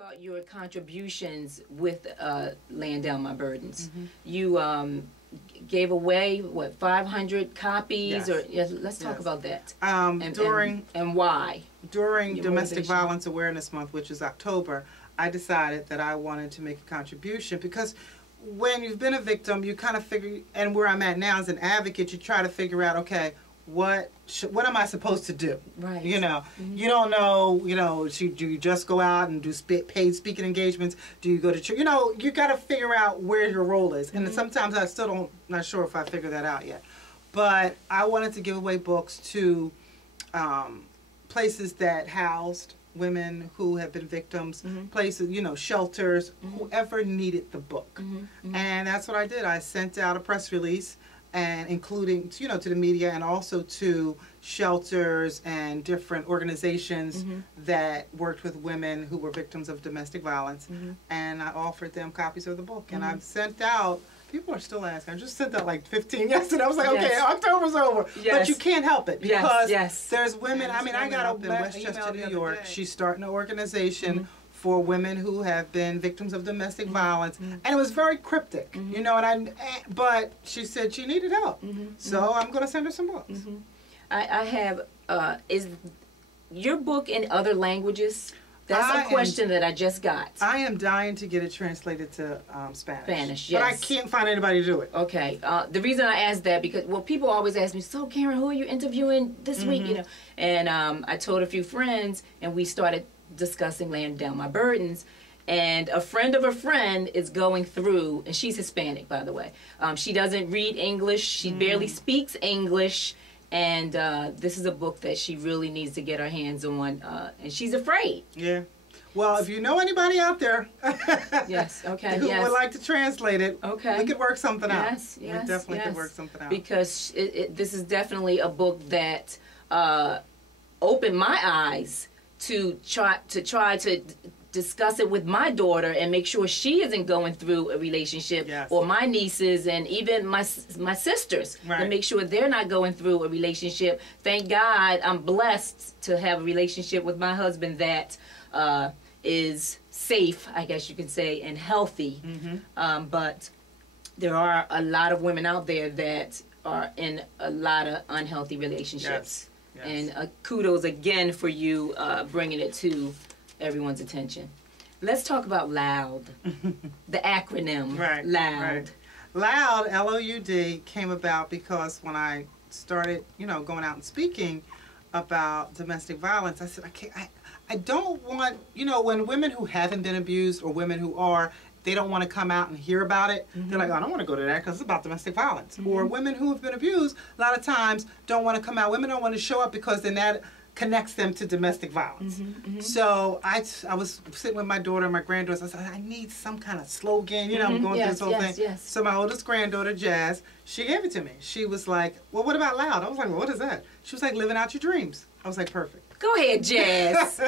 about your contributions with Laying Down My Burdens. You gave away, what, 500 copies? Yes. Or let's talk about that. And why? During Domestic Violence Awareness Month, which is October, I decided that I wanted to make a contribution because when you've been a victim, you kind of figure, and where I'm at now as an advocate, you try to figure out, okay, what am I supposed to do? Right. You know, you don't know, do you just go out and do paid speaking engagements? Do you go to church? You know, you got to figure out where your role is. And sometimes I still not sure if I figure that out yet. But I wanted to give away books to places that housed women who have been victims, places, shelters, whoever needed the book. And that's what I did. I sent out a press release, and including, to the media and also to shelters and different organizations that worked with women who were victims of domestic violence. And I offered them copies of the book. And I've sent out, people are still asking, I just sent out like 15 yesterday. I was like, okay, October's over. But you can't help it because there's women, I mean, I got up in Westchester, New York. She's starting an organization for women who have been victims of domestic violence, and it was very cryptic, but she said she needed help, so I'm going to send her some books. I have, is your book in other languages? That's a question that I just got. I am dying to get it translated to Spanish. Spanish, yes. But I can't find anybody to do it. Okay. The reason I asked that, because, well, people always ask me, so Karen, who are you interviewing this week? And I told a few friends, and we started discussing Laying Down My Burdens. And a friend of a friend is going through, and she's Hispanic, by the way. She doesn't read English. She barely speaks English. And this is a book that she really needs to get her hands on, and she's afraid. Yeah. Well, if you know anybody out there who would like to translate it, we could work something out. We definitely could work something out. Because this is definitely a book that opened my eyes to try to discuss it with my daughter and make sure she isn't going through a relationship, or my nieces and even my sisters, to make sure they're not going through a relationship. Thank God I'm blessed to have a relationship with my husband that is safe, I guess you could say, and healthy. But there are a lot of women out there that are in a lot of unhealthy relationships. And kudos again for you bringing it to everyone's attention. Let's talk about L.O.U.D, the acronym. L.O.U.D. L.O.U.D, L-O-U-D, came about because when I started, going out and speaking about domestic violence, I said, I don't want, when women who haven't been abused or women who are, they don't want to come out and hear about it. They're like, oh, I don't want to go to that because it's about domestic violence. Or women who have been abused, a lot of times don't want to come out. Women don't want to show up because then that connects them to domestic violence. So I was sitting with my daughter and my granddaughter. I said, I need some kind of slogan. I'm going through this whole thing. So my oldest granddaughter, Jazz, she gave it to me. She was like, well, what about L.O.U.D? I was like, well, what is that? She was like, living out your dreams. I was like, perfect. Go ahead, Jazz.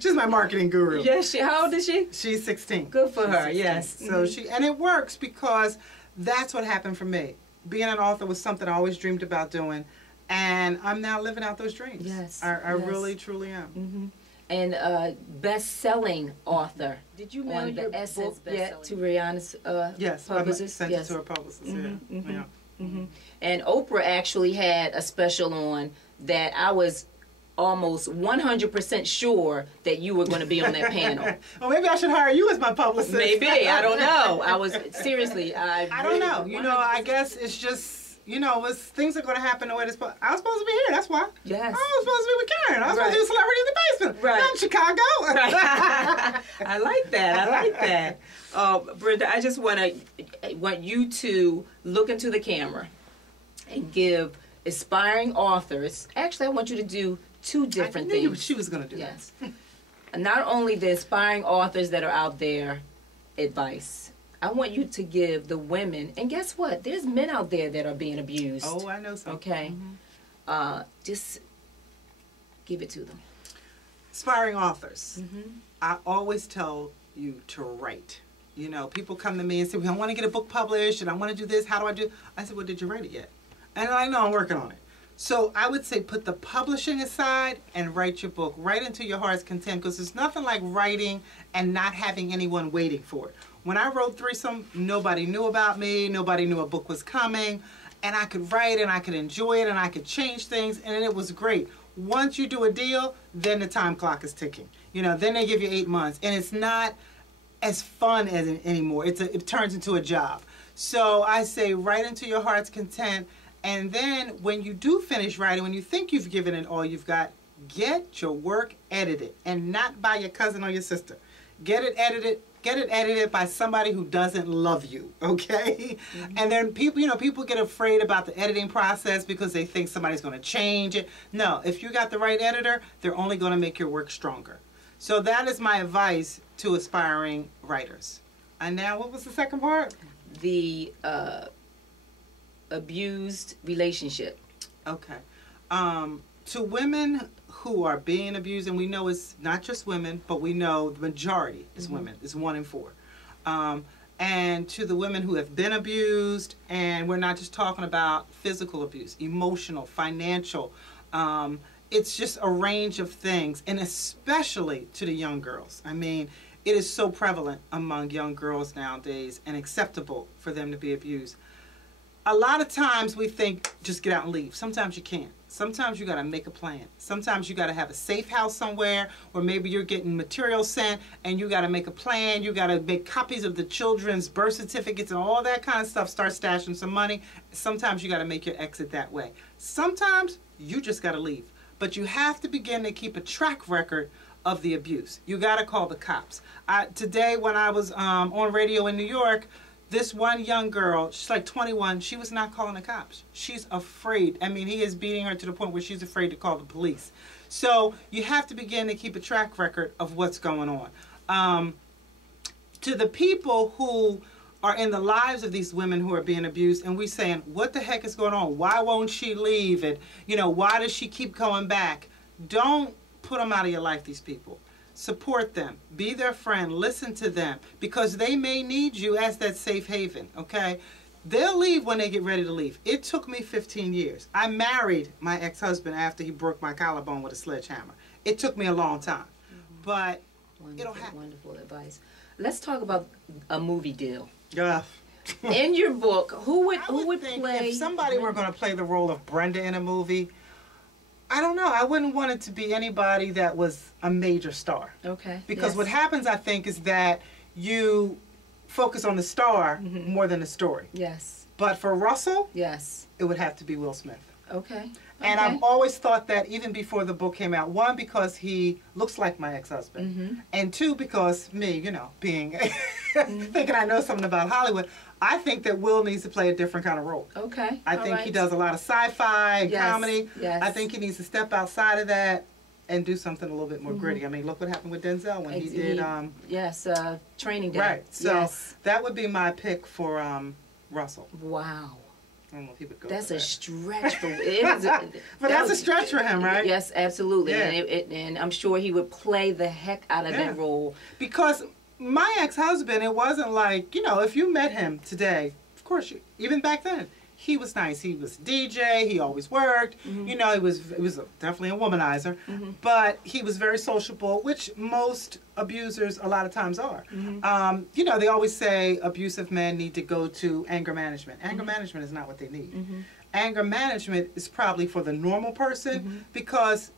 She's my marketing guru. Yes, how old is she? She's 16. Good for her, yes. So and it works because that's what happened for me. Being an author was something I always dreamed about doing, and I'm now living out those dreams. Yes. I really, truly am. And best-selling author. Did you mail your book yet to Rihanna's publicist? Sent it to her publicist, And Oprah actually had a special on that I was almost 100% sure that you were going to be on that panel. Well, maybe I should hire you as my publicist. Maybe. I don't know. I was, seriously, I don't know. I guess it's just, things are going to happen the way this. I was supposed to be here, that's why. Yes. I was supposed to be with Karen. I was supposed to do Celebrity in the Basement. Not in Chicago. I like that. I like that. Brenda, I just want you to look into the camera and give aspiring authors. Actually, I want you to do two different things. I knew she was going to do that. Not only the aspiring authors that are out there advice. I want you to give the women, and guess what? There's men out there that are being abused. Oh, I know so. Okay. Just give it to them. Aspiring authors. I always tell you to write. People come to me and say, well, I want to get a book published and I want to do this. How do I do? I said, well, did you write it yet? And I know I'm working on it. So I would say put the publishing aside and write your book. Write into your heart's content, because there's nothing like writing and not having anyone waiting for it. When I wrote Threesome, nobody knew about me. Nobody knew a book was coming. And I could write and I could enjoy it and I could change things, and it was great. Once you do a deal, then the time clock is ticking. You know, then they give you 8 months, and it's not as fun as anymore. It turns into a job. So I say write into your heart's content. And then when you do finish writing, when you think you've given it all you've got, get your work edited, and not by your cousin or your sister. Get it edited by somebody who doesn't love you, okay? And then people, you know, people get afraid about the editing process because they think somebody's going to change it. No, if you got the right editor, they're only going to make your work stronger. So that is my advice to aspiring writers. And now, what was the second part? The abused relationship. Okay. To women who are being abused, and we know it's not just women, but we know the majority is women. It's 1 in 4. And to the women who have been abused, and we're not just talking about physical abuse, emotional, financial, it's just a range of things, and especially to the young girls. I mean, it is so prevalent among young girls nowadays and acceptable for them to be abused. A lot of times we think just get out and leave. Sometimes you can't. Sometimes you got to make a plan. Sometimes you got to have a safe house somewhere, or maybe you're getting material sent and you got to make a plan. You got to make copies of the children's birth certificates and all that kind of stuff. Start stashing some money. Sometimes you got to make your exit that way. Sometimes you just got to leave. But you have to begin to keep a track record of the abuse. You got to call the cops. Today when I was on radio in New York, this one young girl, she's like 21, she was not calling the cops. She's afraid. I mean, he is beating her to the point where she's afraid to call the police. So you have to begin to keep a track record of what's going on. To the people who are in the lives of these women who are being abused, and we're saying, what the heck is going on? Why won't she leave? And, you know, why does she keep coming back? Don't put them out of your life, these people. Support them. Be their friend. Listen to them, because they may need you as that safe haven, okay? They'll leave when they get ready to leave. It took me 15 years. I married my ex-husband after he broke my collarbone with a sledgehammer. It took me a long time, but it'll happen. Wonderful advice. Let's talk about a movie deal. Yeah. In your book, who would think play? If somebody were going to play the role of Brenda in a movie, I don't know. I wouldn't want it to be anybody that was a major star. Okay. Because what happens, I think, is that you focus on the star more than the story. Yes. But for Russell, yes, it would have to be Will Smith. Okay. And I've always thought that even before the book came out. 1, because he looks like my ex-husband. And 2, because me, you know, being thinking I know something about Hollywood, I think that Will needs to play a different kind of role. Okay. I think he does a lot of sci-fi and comedy. Yes. I think he needs to step outside of that and do something a little bit more gritty. I mean, look what happened with Denzel when he did... Training Day. Right. So that would be my pick for Russell. Wow. I don't know if he would go. That's for a that. stretch for him. But that's a stretch for him, right? Yes, absolutely. Yeah. And I'm sure he would play the heck out of that role. Because my ex-husband, it wasn't like, you know, if you met him today, of course, even back then, he was nice. He was DJ. He always worked. You know, he was definitely a womanizer. But he was very sociable, which most abusers a lot of times are. You know, they always say abusive men need to go to anger management. Anger management is not what they need. Anger management is probably for the normal person, because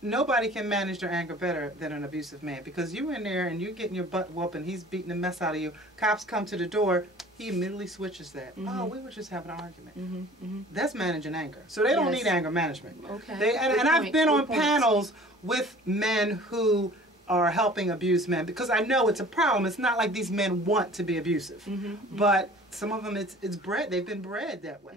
nobody can manage their anger better than an abusive man. Because you're in there and you're getting your butt whooped and he's beating the mess out of you. Cops come to the door. He immediately switches that. Oh, we were just having an argument. That's managing anger. So they don't need anger management. Okay. And I've been on panels with men who are helping abused men, because I know it's a problem. It's not like these men want to be abusive. But some of them, it's bred. They've been bred that way.